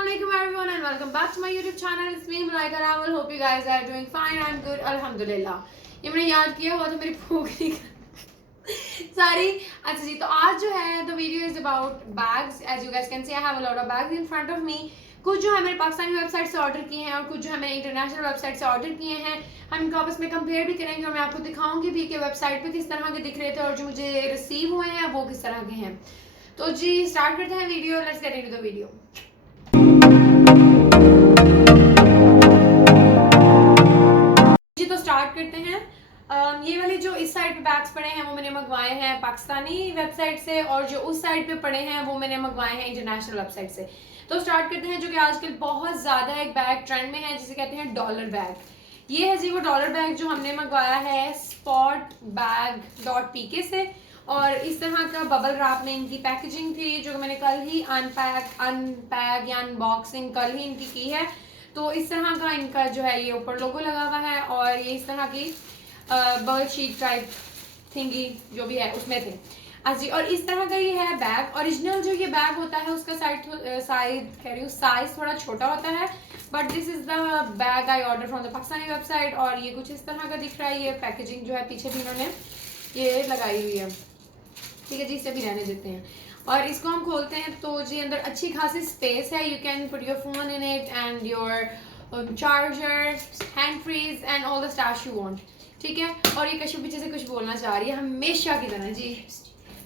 Assalamualaikum everyone and welcome back to my YouTube channel. It's me Malaika Rawal. Hope you guys are doing fine. I'm good. Alhamdulillah. ये मैंने याद किया हुआ था मेरी फूकनी सारी अच्छा जी। तो आज जो है the video is about bags. As you guys can see, I have a lot of bags in front of me. कुछ जो है मैंने पाकिस्तानी वेबसाइट से ऑर्डर किए हैं और कुछ जो है मैंने इंटरनेशनल वेबसाइट से ऑर्डर किए हैं। हम इनको आपस में कंपेयर भी करेंगे और मैं आपको दिखाऊंगी भी कि वेबसाइट पे किस तरह के दिख रहे थे और जो मुझे रिसीव हुए हैं वो किस तरह के हैं। तो जी स्टार्ट करते हैं video. Let's get into the video. जी तो स्टार्ट करते हैं। ये वाले जो इस साइड पे बैग्स पड़े हैं वो मैंने मंगवाए हैं पाकिस्तानी वेबसाइट से और जो उस साइड पे पड़े हैं वो मैंने मंगवाए हैं इंटरनेशनल वेबसाइट से। तो स्टार्ट करते हैं जो कि आजकल बहुत ज़्यादा एक बैग ट्रेंड में है जिसे कहते हैं डॉलर बैग। ये है जी वो डॉलर बैग जो हमने मंगवाया है spotbag.pk से और इस तरह का बबल रैप में इनकी पैकेजिंग थी जो कि मैंने कल ही अनपैक या अनबॉक्सिंग कल ही इनकी की है। तो इस तरह का इनका जो है ये ऊपर लोगो लगा हुआ है और ये इस तरह की बबल शीट टाइप थिंगी जो भी है उसमें थे। अच्छा जी और इस तरह का ये है बैग। ओरिजिनल जो ये बैग होता है उसका साइज थोड़ा छोटा होता है but this is the bag I order from the Pakistani website और ये कुछ इस तरह का दिख रहा है। ये पैकेजिंग जो है पीछे भी इन्होंने ये लगाई हुई है। ठीक है जी इसे भी रहने देते हैं और इसको हम खोलते हैं तो जी अंदर अच्छी खासी स्पेस है। You can put your phone in it and your charger hand frees and all the stash you want. ठीक है और ये कश्यप पीछे से कुछ बोलना चाह रही है हमेशा की तरह जी।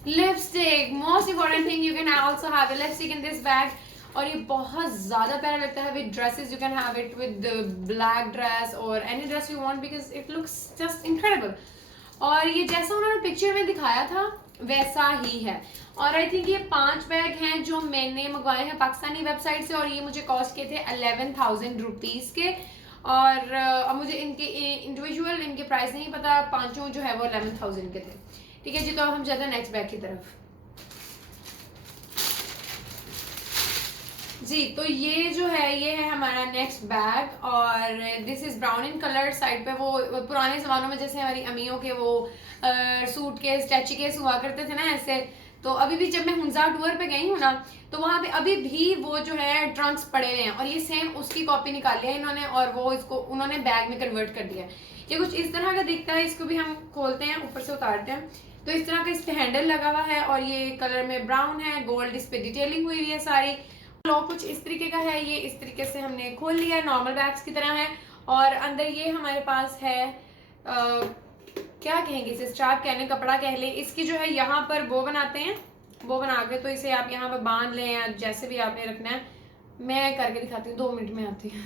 Lipstick most important thing you can also have a lipstick in this bag और ये बहुत ज़्यादा प्यारा लगता है with dresses. You can have it with black dress और any dress you want because it looks just incredible. और ये जैसा उन्होंने पिक्चर में दिखाया था वैसा ही है और आई थिंक ये 5 बैग हैं जो मैंने मंगवाए हैं पाकिस्तानी वेबसाइट से और ये मुझे कॉस्ट किए थे 11,000 रुपीज़ के और मुझे इनके इंडिविजुअल इनके प्राइस नहीं पता। पांचों जो है वो 11,000 के थे। ठीक है जी तो अब हम जाते हैं नेक्स्ट बैग की तरफ। जी तो ये जो है ये है हमारा नेक्स्ट बैग और this is brown in colour. Side पे वो पुराने ज़मानों में जैसे हमारी अम्मियों के वो सूट केस स्टैची केस हुआ करते थे ना ऐसे। तो अभी भी जब मैं हुंजा टूर पे गई हूँ ना तो वहाँ पे अभी भी वो जो है ट्रंक्स पड़े हुए हैं और ये सेम उसकी कॉपी निकाली है इन्होंने और वो इसको उन्होंने बैग में कन्वर्ट कर दिया। ये कुछ इस तरह का दिखता है। इसको भी हम खोलते हैं ऊपर से उतारते हैं तो इस तरह का इस पे हैंडल लगा हुआ है और ये कलर में ब्राउन है गोल्ड इस पे डिटेलिंग हुई है सारी। लॉक कुछ इस तरीके का है। ये इस तरीके से हमने खोल लिया है नॉर्मल बैग्स की तरह है और अंदर ये हमारे पास है क्या कहेंगे इसे स्ट्रैप कहने कपड़ा कह लें। इसकी जो है यहाँ पर बो बनाते हैं वो बना के तो इसे आप यहाँ पर बांध लें या जैसे भी आपने रखना है। मैं करके दिखाती हूँ 2 मिनट में आती है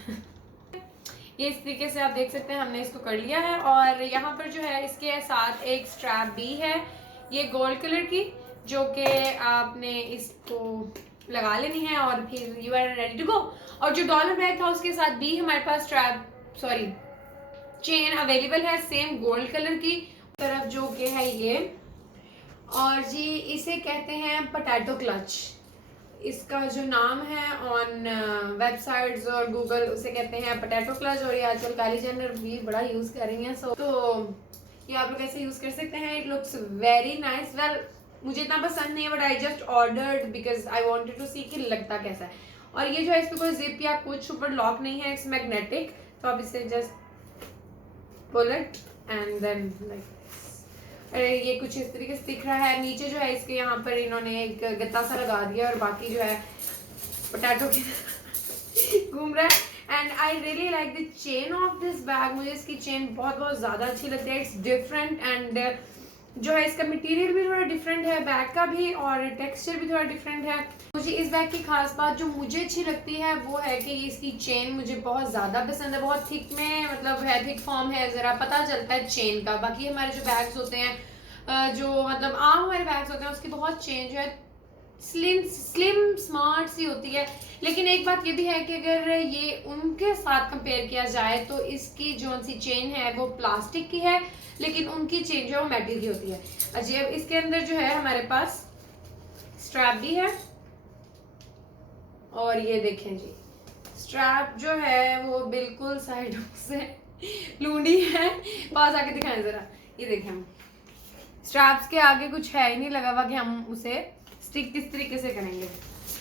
ये इस तरीके से आप देख सकते हैं हमने इसको कर लिया है और यहाँ पर जो है इसके साथ एक स्ट्रैप भी है ये गोल्ड कलर की जो कि आपने इसको लगा लेनी है और फिर you are ready to go. और जो डॉलर बैग था उसके साथ भी हमारे पास चेन अवेलेबल है सेम गोल्ड कलर की तरफ जो कि है ये और जी इसे कहते हैं पोटैटो क्लच। इसका जो नाम है ऑन वेबसाइट्स और गूगल उसे कहते हैं पोटैटो क्लच और ये आजकल काली जेनर भी बड़ा यूज़ कर रही हैं। सो तो ये आप लोग ऐसे यूज़ कर सकते हैं। It looks very nice. Well मुझे इतना पसंद नहीं है but I just ordered because I wanted to see कि लगता कैसा है। और ये जो है इस पर कोई जिप या कुछ ऊपर लॉक नहीं है। इट्स मैग्नेटिक तो आप इसे just pull it and then like ये कुछ इस तरीके से दिख रहा है। नीचे जो है इसके यहाँ पर इन्होंने एक गत्ता सा लगा दिया और बाकी जो है पोटैटो की घूम रहा है। And I really like the chain of this bag. मुझे इसकी चेन बहुत ज़्यादा अच्छी लगती है। इट्स डिफरेंट एंड जो है इसका मटेरियल भी थोड़ा डिफरेंट है बैग का भी और टेक्सचर भी थोड़ा डिफरेंट है। मुझे इस बैग की खास बात जो मुझे अच्छी लगती है वो है कि इसकी चेन मुझे बहुत ज़्यादा पसंद है। बहुत थिक में मतलब है थिक फॉर्म है ज़रा पता चलता है चेन का। बाकी हमारे जो बैग्स होते हैं जो मतलब आम हमारे बैग्स होते हैं उसकी बहुत चेन जो है स्लिम स्मार्ट सी होती है। लेकिन एक बात ये भी है कि अगर ये उनके साथ कंपेयर किया जाए तो इसकी जो सी चेन है वो प्लास्टिक की है लेकिन उनकी चेन जो है वो मेटल की होती है। अजी अब इसके अंदर जो है हमारे पास स्ट्रैप भी है और ये देखें जी स्ट्रैप जो है वो बिल्कुल साइडों से लूंडी है। पास आके दिखाएं जरा। ये देखें हम स्ट्रैप्स के आगे कुछ है ही नहीं लगा हुआ कि हम उसे स्टिक किस तरीके से करेंगे।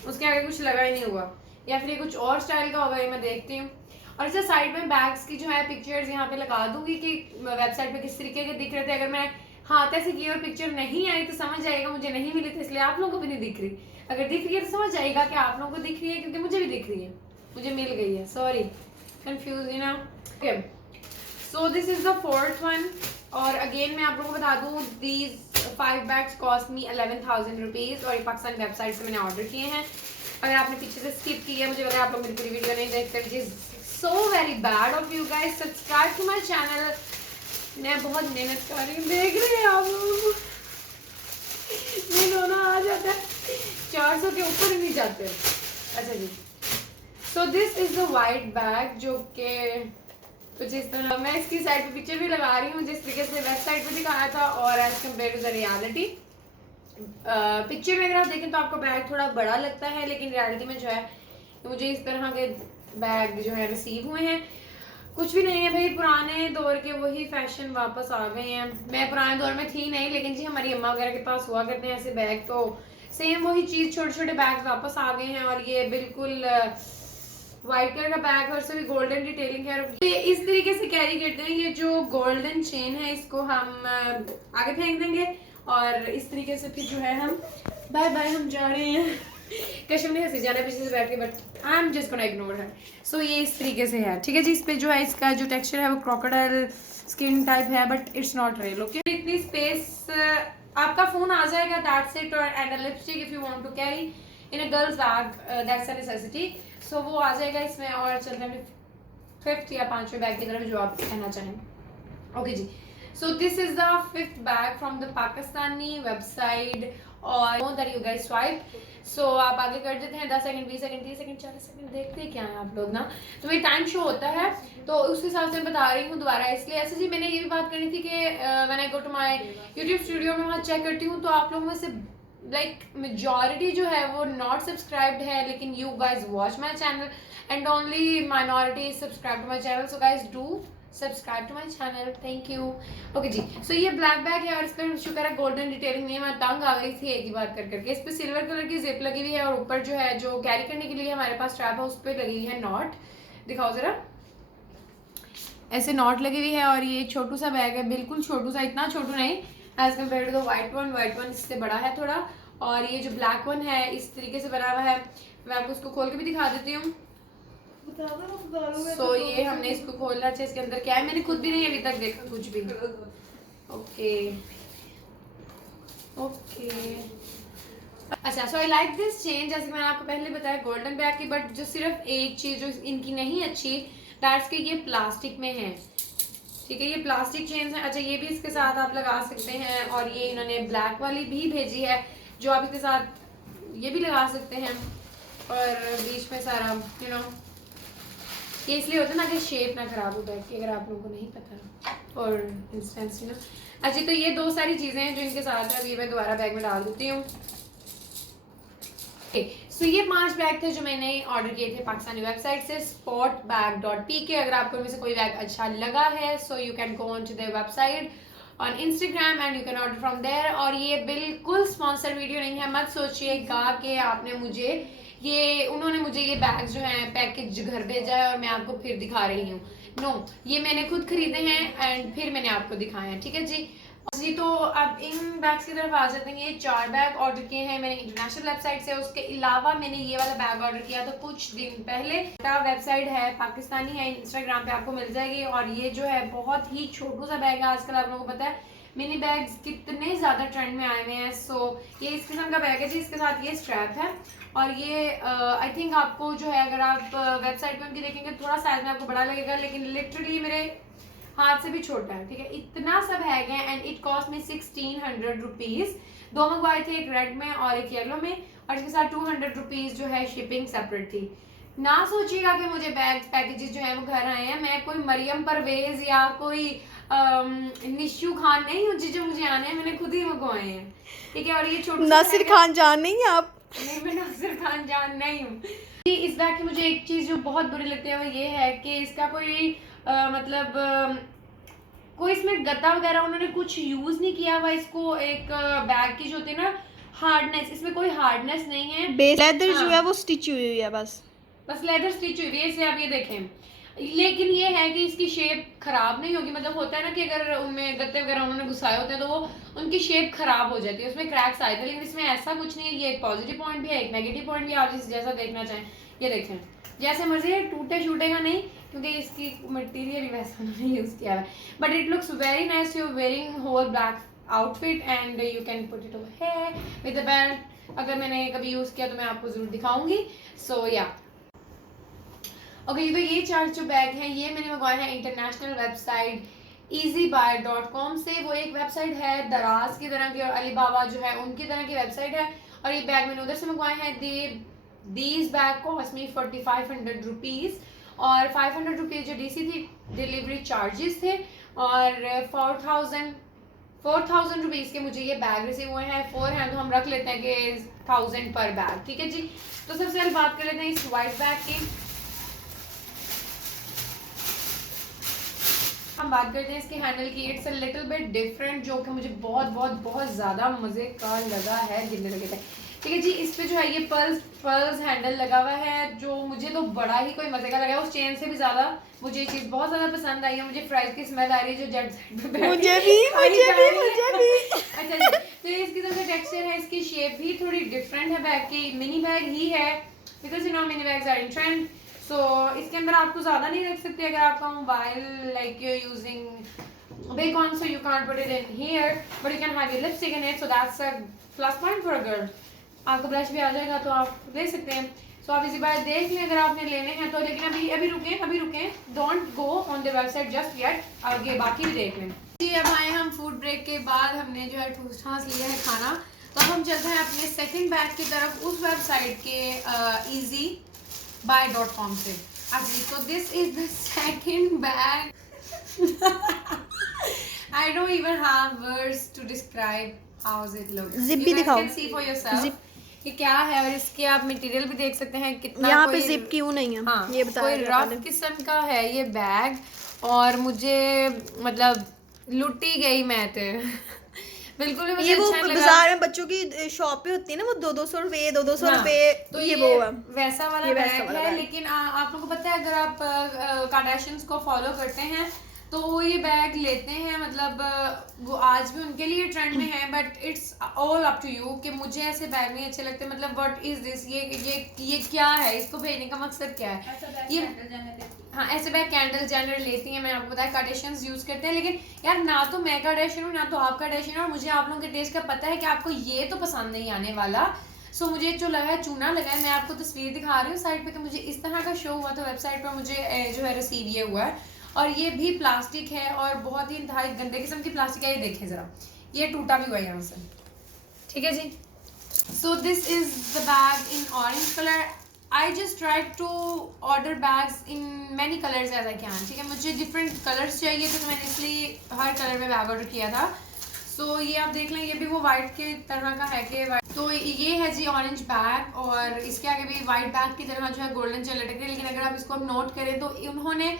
उसके आगे कुछ लगा ही नहीं हुआ। या फिर ये कुछ और स्टाइल का होगा, ये मैं देखती हूँ। और इसे साइड में बैग्स की जो है पिक्चर्स यहाँ पे लगा दूंगी कि वेबसाइट पे किस तरीके के दिख रहे थे। अगर मैं हाथ ऐसे की और पिक्चर नहीं आई तो समझ जाएगा मुझे नहीं मिली थी, इसलिए आप लोगों को भी नहीं दिख रही। अगर दिख रही है तो समझ जाएगा कि आप लोगों को दिख रही है, क्योंकि मुझे भी दिख रही है, मुझे मिल गई है। Sorry confuse you know. Okay so this is the fourth one. और अगेन मैं आप लोगों को बता दूं, these 5 bags cost me 11,000 rupees और ये पाकिस्तानी वेबसाइट से मैंने ऑर्डर किए हैं। अगर आपने पीछे से स्किप किया है, मुझे लगा आप लोग मेरी पूरी वीडियो नहीं देखते, which is so very bad of you guys. Subscribe to my channel, मैं बहुत मेहनत कर रही हूँ, देख रहे हैं आप लोग रोना आ जाता है, 400 के ऊपर ही नहीं जाते। अच्छा जी, so this is the white bag जो कि कुछ इस तरह, मैं इसकी साइड पे पिक्चर भी लगा रही हूँ जिस तरीके से वेबसाइट पे दिखाया था और as compare to the reality. Picture में अगर आप देखें तो आपको बैग थोड़ा बड़ा लगता है, लेकिन रियलिटी में जो है मुझे इस तरह के बैग जो है रिसीव हुए हैं। कुछ भी नहीं है भाई, पुराने दौर के वही फैशन वापस आ गए हैं। मैं पुराने दौर में थी नहीं, लेकिन जी हमारी अम्मा वगैरह के पास हुआ करते हैं ऐसे बैग, तो सेम वही चीज़, छोटे छोटे बैग वापस आ गए हैं। और ये बिल्कुल व्हाइट कलर का बैग और भी गोल्डन डिटेलिंग है। ये इस तरीके से कैरी करते हैं। ये जो गोल्डन चेन है इसको हम आगे फेंक देंगे और इस तरीके से फिर जो है हम बाय बाय हम जा रहे हैं। कश्मीर ने हंसी जाना पीछे से बैठ के, but I am just gonna ignore है। सो ये इस तरीके से है, ठीक है जी। इस पे जो है इसका जो टेक्सचर है वो क्रोकोडाइल स्किन टाइप है, but it's not real. Okay, इतनी स्पेस आपका फोन आ जाएगा, दैट्स इट, और and a lipstick if you want to carry in a girls bag, that's a necessity. So वो आ जाएगा इसमें। और चलते हैं 5th या 5वें बैग की तरफ जो आप कहना चाहें। ओके जी, so this is the 5th bag from the Pakistani website और दैट यू गाइस स्वाइप। सो आप आगे कर देते हैं 10 सेकंड, 20 सेकंड, 30 सेकंड, 40 सेकंड, देखते क्या है आप लोग ना, तो मेरी टाइम शो होता है तो उस हिसाब से बता रही हूँ दोबारा। इसलिए ऐसे जी मैंने ये भी बात करनी थी कि when I go to my YouTube studio में वहाँ चेक करती हूँ तो आप लोगों में से लाइक मेजॉरिटी जो है वो नॉट सब्सक्राइब्ड है, लेकिन you guys watch my channel and only minority is subscribe to my channel. So guys do subscribe to my channel, thank you. Okay जी, सो ये ब्लैक बैग है और इस पर शुक्र है गोल्डन डिटेलिंग नहीं है। मैं तंग आ गई थी एक ही बात कर करके। इस पर सिल्वर कलर की जिप लगी हुई है और ऊपर जो है जो कैरी करने के लिए हमारे पास स्ट्रैप है उस पर लगी हुई है नॉट। दिखाओ जरा, ऐसे नॉट लगी हुई है। और ये छोटू सा बैग है, बिल्कुल छोटू सा, इतना छोटू नहीं as compare to the white one. White one इससे बड़ा है थोड़ा। और ये जो ब्लैक वन है इस तरीके से बना हुआ है। मैं आपको इसको खोल के भी दिखा देती हूँ। सो ये हमने इसको खोलना है, इसके अंदर क्या है मैंने खुद भी नहीं अभी तक देखा कुछ भी। ओके ओके, अच्छा, सो आई लाइक दिस चेंज, जैसे मैंने आपको पहले बताया गोल्डन बैग की, बट जो सिर्फ एक चीज जो इनकी नहीं अच्छी दैट्स कि ये प्लास्टिक में है, ठीक है, ये प्लास्टिक चेन्स है। अच्छा, ये भी इसके साथ आप लगा सकते हैं। और ये इन्होंने ब्लैक वाली भी भेजी है जो आप इसके साथ ये भी लगा सकते हैं। और बीच में सारा यू नो ये इसलिए होता है ना कि शेप ना खराब हो बैग की, अगर आप लोगों को नहीं पता और इंस्टेंस ना। अच्छा, तो ये 2 सारी चीज़ें हैं जो इनके साथ है। अभी मैं दोबारा बैग में डाल देती हूँ। सो ये 5 बैग थे जो मैंने ऑर्डर किए थे पाकिस्तानी वेबसाइट से spotbag.pk। अगर आपको इनमें से कोई बैग अच्छा लगा है so you can go on to their website on Instagram and you can order from there. और ये बिल्कुल स्पॉन्सर वीडियो नहीं है, मत सोचिएगा कि आपने मुझे उन्होंने मुझे ये बैग जो है पैकेज घर भेजा है और मैं आपको फिर दिखा रही हूँ। नो, ये मैंने खुद खरीदे हैं एंड फिर मैंने आपको दिखाए हैं, ठीक है जी। जी, तो अब इन बैग्स की तरफ आ जाते हैं। ये 4 बैग ऑर्डर किए हैं मैंने इंटरनेशनल वेबसाइट से। उसके अलावा मैंने ये वाला बैग ऑर्डर किया था कुछ दिन पहले। वेबसाइट है पाकिस्तानी है, इंस्टाग्राम पे आपको मिल जाएगी। और ये जो है बहुत ही छोटू सा बैग है। आजकल आप लोगों को पता है मिनी बैग्स कितने ज़्यादा ट्रेंड में आए हुए हैं। सो ये इस किस्म का बैग है जी, इसके साथ ये स्ट्रैप है। और ये आई थिंक आपको जो है अगर आप वेबसाइट पे उनकी देखेंगे थोड़ा साइज में आपको बड़ा लगेगा, लेकिन लिटरली मेरे हाथ से भी छोटा है, ठीक है, इतना सब बैग है। एंड इट कॉस्ट में 1600 रुपीज। 2 मंगवाए थे, एक रेड में और एक येलो में, और इसके साथ 200 रुपीज जो है शिपिंग सेपरेट थी। ना सोचिएगा कि मुझे बैग पैकेजेस जो है वो घर आए हैं। मैं कोई मरियम परवेज या कोई निशू खान नहीं हूँ जो मुझे आने हैं, मैंने खुद ही मंगवाए हैं, ठीक है। और ये छोटा नासिर खान जान नहीं है आप? नहीं, मैं नासिर खान जान नहीं हूँ। इस बैग की मुझे एक चीज जो बहुत बुरी लगती है वो ये है कि इसका कोई मतलब कोई इसमें गत्ता वगैरह उन्होंने कुछ यूज नहीं किया हुआ। इसको एक बैग की जो होती है ना हार्डनेस, इसमें कोई हार्डनेस नहीं है। बेस लेदर जो है वो स्टिच हुई हुई है बस। बस लेदर स्टिच हुई है, इसे आप ये देखें। लेकिन ये है कि इसकी शेप खराब नहीं होगी, मतलब होता है ना कि अगर उनमें गत्ते वगैरह उन्होंने घुसाए होते हैं तो वो उनकी शेप खराब हो जाती है, उसमें क्रैक्स आए थे। लेकिन इसमें ऐसा कुछ नहीं है, ये एक पॉजिटिव पॉइंट भी है, एक नेगेटिव पॉइंट भी है। आप जैसा देखना चाहें ये देखें, जैसे मर्जी है, टूटे छूटेगा नहीं क्योंकि इसकी मटेरियल ही वैसा नहीं यूज किया है। But it looks very nice, you wearing whole black outfit and you can put it over here with the belt. अगर मैंने कभी यूज किया तो मैं आपको जरूर दिखाऊंगी। सो या ओके, तो ये 4 जो बैग हैं ये मैंने मंगवाए हैं इंटरनेशनल वेबसाइट easybuy.com से। वो एक वेबसाइट है दराज की तरह की, और अलीबाबा जो है उनकी तरह की वेबसाइट है, और ये बैग मैंने उधर से मंगवाए हैं। These bag cost me 4500 rupees, और 500 रुपीज़ जो डीसी थी डिलीवरी चार्जेस थे, और 4000 रुपीज़ के मुझे ये बैग रिसीव हुए हैं। 4 हैं तो हम रख लेते हैं कि 1000 पर बैग, ठीक है जी। तो सबसे पहले बात कर लेते हैं इस वाइट बैग की। हम बात करते हैं इसके हैंडल की। It's a little bit different, जो कि मुझे बहुत बहुत बहुत ज़्यादा मज़े का लगा है, गिरने लगे थे, ठीक है जी। इस पे जो है ये पर्ल्स हैंडल लगा हुआ है, जो मुझे तो बड़ा ही कोई मज़े का लगा है। उस चेन से भी ज़्यादा मुझे ये चीज़ बहुत ज़्यादा पसंद आई है। मुझे फ्राइज की स्मेल आ रही है जो जेट साइड पे बैठ मुझे भी अच्छा जी। तो इसकी जो टेक्सचर है, इसकी शेप भी थोड़ी डिफरेंट है बैग की। मिनी बैग ही है, because you know mini bags are in trend. So इसके अंदर आपको ज़्यादा नहीं रख सकते। अगर आपका mobile like you using big one, so you can't put it in here, but you can have your lipstick in it, so that's a plus point for a girl. आपको ब्रश भी आ जाएगा तो आप ले सकते हैं। सो आप इसी बार देख लें अगर आपने लेने हैं तो। लेकिन अभी रुकें, don't go on the website just yet, आगे बाकी भी देख लें जी। अब आए हम फूड ब्रेक के बाद, हमने जो है ठूस ठास लिया है खाना, तो अब हम चलते हैं अपने सेकंड बैग की तरफ उस वेबसाइट के easybuy.com से। अभी तो this is the second bag. I don't even have words to describe how it looks. Zip You भी guys दिखाओ। can see for yourself. Zip। ये क्या है, और इसके आप मटेरियल भी देख सकते हैं कितना यहाँ पे कोई जिप क्यों नहीं है, हाँ, ये बता कोई रहे रफ पहले। किस्म का है ये बैग, और मुझे मतलब लुटी गई मैं तो। बिल्कुल भी मुझे ये वो अच्छा नहीं लगा। बाजार में बच्चों की शॉप पे होती है ना, वो 200 रुपए 200 हाँ, रुपए, तो ये वो है, वैसा वाला ये बैग वैसा वाला है। बैग। लेकिन आप लोगों को पता है, अगर आप कार्डाशियंस को फॉलो करते हैं तो वो ये बैग लेते हैं, मतलब वो आज भी उनके लिए ट्रेंड में है। But it's all up to you कि मुझे ऐसे बैग नहीं अच्छे लगते। मतलब व्हाट इज दिस, ये क्या है, इसको भेजने का मकसद क्या है। ये हाँ, ऐसे बैग कैंडल जेनर लेती हैं, मैंने आपको बताया कार्डेशियंस यूज करते हैं। लेकिन यार ना तो मैं कार्डेशियन हूँ ना तो आप कार्डेशियन हो, और मुझे आप लोगों के टेस्ट का पता है कि आपको ये तो पसंद नहीं आने वाला। सो मुझे जो लगा है चूना लगा है। मैं आपको तस्वीर दिखा रही हूँ साइड पे कि मुझे इस तरह का शो हुआ, तो वेबसाइट पर मुझे जो है रिसीव ये हुआ है, और ये भी प्लास्टिक है, और बहुत ही इंतहाई गंदे किस्म की प्लास्टिक है। ये देखें ज़रा, ये टूटा भी हुआ है यहाँ से, ठीक है जी। So this is the bag in orange colour. I just try to order bags in many colours as I can, ठीक है। मुझे डिफरेंट कलर्स चाहिए थे, तो मैंने इसलिए हर कलर में बैग ऑर्डर किया था। सो ये आप देख लें, ये भी वो वाइट के तरह का है कि तो ये है जी ऑरेंज बैग, और इसके आगे भी वाइट बैग की तरह जो है गोल्डन चेन लटक रही है। लेकिन अगर आप इसको अब नोट करें तो उन्होंने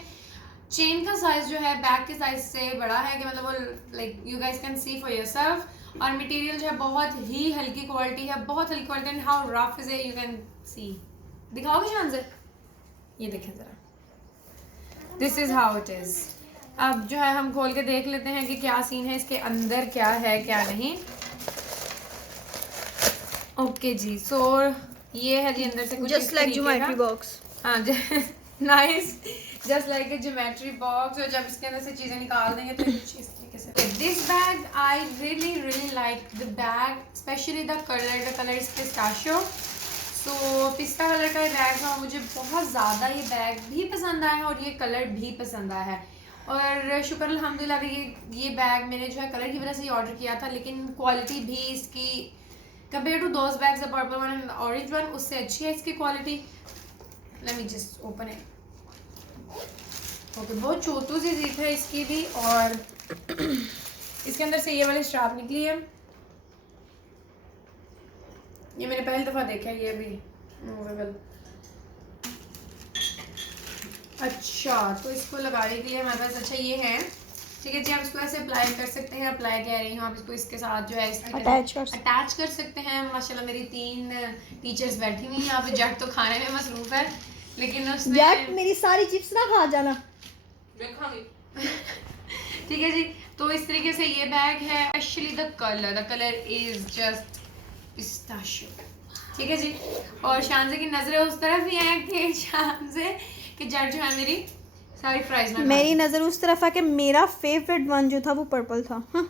चेन का साइज जो है बैग के साइज से बड़ा है, कि मतलब वो like you guys can see for yourself. और मटेरियल जो है बहुत ही हल्की क्वालिटी है, बहुत हल्की quality. And how rough is it, you can see. दिखाओगे शान से, ये देखें जरा, this is how it is. अब जो है हम खोल के देख लेते हैं कि क्या सीन है, इसके अंदर क्या है क्या नहीं। ओके जी, सो ये है जी अंदर से कुछ जस्ट लाइक ज्योमेट्री बॉक्स। हाँ, nice, just like a geometry box. और जब इसके अंदर से चीजें निकाल देंगे तो कुछ इस तरीके से। This bag I really like the bag, specially the colour is pistachio. So पिस्ता कलर का बैग था, मुझे बहुत ज़्यादा ये बैग भी पसंद आया है, और ये कलर भी पसंद आया है। और शुक्र अल्हम्दुलिल्लाह ये बैग मैंने जो है कलर की वजह से ही ऑर्डर किया था, लेकिन क्वालिटी भी इसकी compare to those bags, the purple one and orange one, उससे अच्छी है इसकी quality. Let me just open it. Okay, बहुत छोटू सी जिप है इसकी भी, और इसके अंदर से ये वाली स्ट्रैप निकली है। ये मैंने पहली दफ़ा देखा है, ये भी मूवेबल। अच्छा, तो इसको लगाने के लिए हमारे पास अच्छा ये है, ठीक है जी। आप इसको ऐसे अप्लाई कर सकते हैं, अप्लाई कह रही हूँ, आप इसको इसके साथ जो है अटैच कर सकते हैं। माशाल्लाह मेरी 3 टीचर्स बैठी हुई हैं यहाँ पे, जट तो खाने में मसरूफ़ है, लेकिन उसमें यार मेरी सारी चिप्स ना खा जाना। ठीक है जी, तो इस तरीके से ये बैग है। Actually the colour is just pistachio. ठीक है जी, और शानज़े की नजरें उस तरफ ही हैं कि शानज़े कि जट जो है मेरी सारी फ्राइज ना मेरी नज़र उस तरफ है कि मेरा फेवरेट वन जो था वो पर्पल था। हाँ,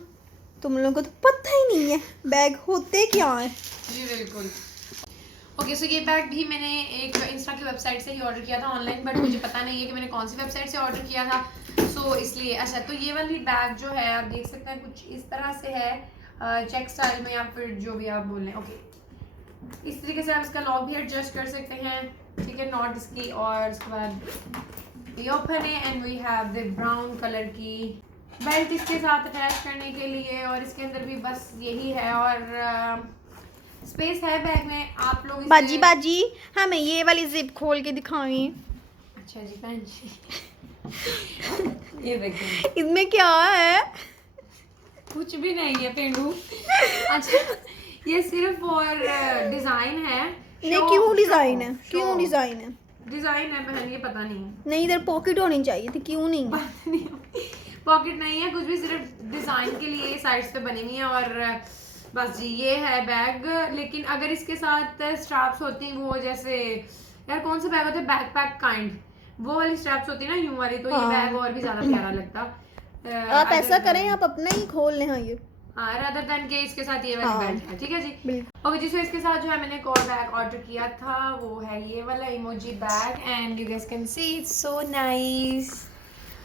तुम लोगों को तो पता ही नहीं है बैग होते क्या है। जी बिल्कुल। ओके सो ये बैग भी मैंने एक इंस्टा की वेबसाइट से ही ऑर्डर किया था ऑनलाइन, बट मुझे पता नहीं है कि मैंने कौन सी वेबसाइट से ऑर्डर किया था, सो इसलिए। अच्छा, तो ये वाली बैग जो है आप देख सकते हैं कुछ इस तरह से है, चेक स्टाइल में या फिर जो भी आप बोल रहे हैं। ओके, इस तरीके से आप इसका लॉक भी एडजस्ट कर सकते हैं। ठीक है, नॉट इसकी, और उसके बाद ये ओपन है and we have the brown colour की बेल्ट इसके साथ अटैच करने के लिए, और इसके अंदर भी बस यही है, और स्पेस है बैग में। आप लोग बाजी बाजी हमें ये वाली जिप खोल के दिखाई। अच्छा जी बहन जी, ये देखिए इसमें क्या है? कुछ भी नहीं है पेंडू। अच्छा, ये सिर्फ और डिजाइन है। नहीं, क्यों डिजाइन है? क्यों डिजाइन है? डिजाइन है बहन, ये पता नहीं है। नहीं, इधर पॉकेट होनी चाहिए थी, क्यों नहीं है? पॉकेट नहीं है कुछ भी, सिर्फ डिजाइन के लिए साइड्स पे बनी हुई है, और बस जी ये है बैग। लेकिन अगर इसके साथ स्ट्रैप्स होती हैं, वो जैसे यार कौन सा बैग होता है, बैकपैक काइंड, वो वाली स्ट्रैप्स होती है ना यूं वाली, तो ये बैग और भी ज्यादा प्यारा लगता। आप ऐसा करें, आप अपना ही खोल लें। हाँ, ये रादर देन के इसके साथ ये वाली बेल्ट है। ठीक है जी, ओके जी। सो इसके साथ जो है मैंने एक और बैग ऑर्डर किया था, वो है ये वाला emoji bag, and you guys can see it's so nice.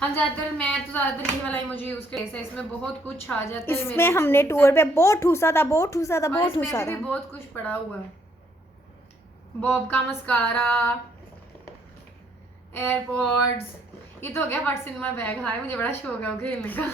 हम ज्यादातर ये वाला इमोजी यूज करते हैं, इसमें बहुत कुछ आ जाता है। इसमें हमने टूर पे बहुत ठूसा था, बहुत ठूसा था, बहुत ठूसा था। बहुत कुछ पड़ा हुआ है, बॉब का मस्कारा, एयरपॉड्स, ये तो हो गया बट सिनेमा बैग। हाय, मुझे बड़ा शौक है खेलने का।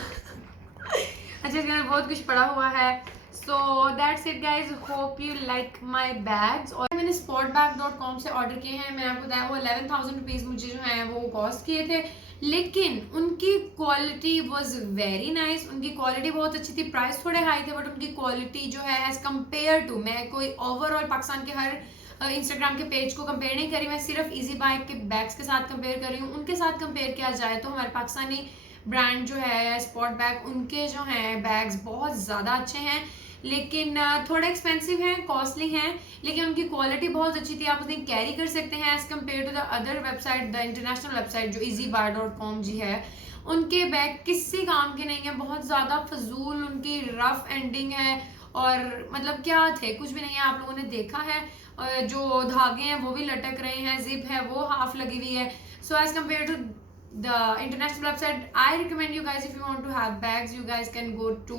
अच्छा, इसके अंदर बहुत कुछ पड़ा हुआ है। So that's it guys, hope you like my bags. और मैंने sportbag.com से ऑर्डर किए हैं। मैंने आपको बताया वो 11,000 रुपीज़ मुझे जो है वो कॉस्ट किए थे, लेकिन उनकी क्वालिटी वॉज वेरी नाइस। उनकी क्वालिटी बहुत अच्छी थी, प्राइस थोड़े हाई थे, बट उनकी क्वालिटी जो है एज कम्पेयर टू, मैं कोई ओवरऑल पाकिस्तान के हर इंस्टाग्राम के पेज को कंपेयर नहीं करी, मैं सिर्फ इजी बाय के बैग्स के साथ कंपेयर कर रही हूँ। उनके साथ कंपेयर किया जाए तो हमारे पाकिस्तानी ब्रांड जो है स्पॉट बैग, उनके जो हैं बैग्स बहुत ज़्यादा अच्छे हैं, लेकिन थोड़े एक्सपेंसिव हैं, कॉस्टली हैं, लेकिन उनकी क्वालिटी बहुत अच्छी थी। आप उन्हें कैरी कर सकते हैं as compare to the other website, the international website जो easybuy.com जी है। उनके बैग किसी काम के नहीं है, बहुत ज़्यादा फजूल, उनकी रफ एंडिंग है, और मतलब क्या थे, कुछ भी नहीं है। आप लोगों ने देखा है जो धागे हैं वो भी लटक रहे हैं, जिप है वो हाफ लगी हुई है। So as compare to the international website, I recommend you guys, if you want to have bags, you guys can go to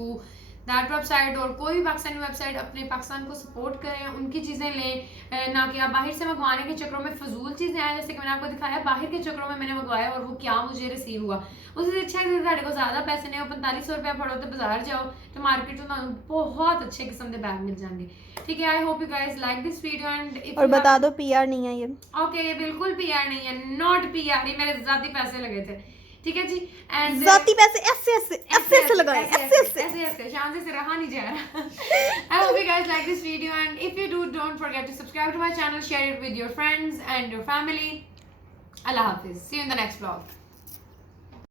that website, और कोई भी पाकिस्तानी वेबसाइट, अपने पाकिस्तान को सपोर्ट करें, उनकी चीज़ें लें, ना कि आप बाहर से मंगवाने के चक्करों में फजूल चीज़ें आए। जैसे कि मैंने आपको दिखाया, बाहर के चक्करों में मैंने मंगवाया और वो क्या मुझे रिसीव हुआ। उससे अच्छा है कि को ज़्यादा पैसे नहीं हो, 4500 रुपया फड़ो तो बाजार जाओ तो मार्केट में बहुत अच्छे किस्म के बैग मिल जाएंगे। ठीक है, I hope you guys like this video, and और बता दो PR नहीं है ये। ओके, ये बिल्कुल PR नहीं है, नॉट PR, ये मेरे ज़ाती पैसे लगे थे। ठीक है जी, एंड ज़ाती पैसे ऐसे लगाए, ऐसे शान से रहा नहीं जा रहा। I hope you guys like this video, and if you do, don't forget to subscribe to my channel, share it with your friends and your family. Allah Hafiz. See you in the next vlog.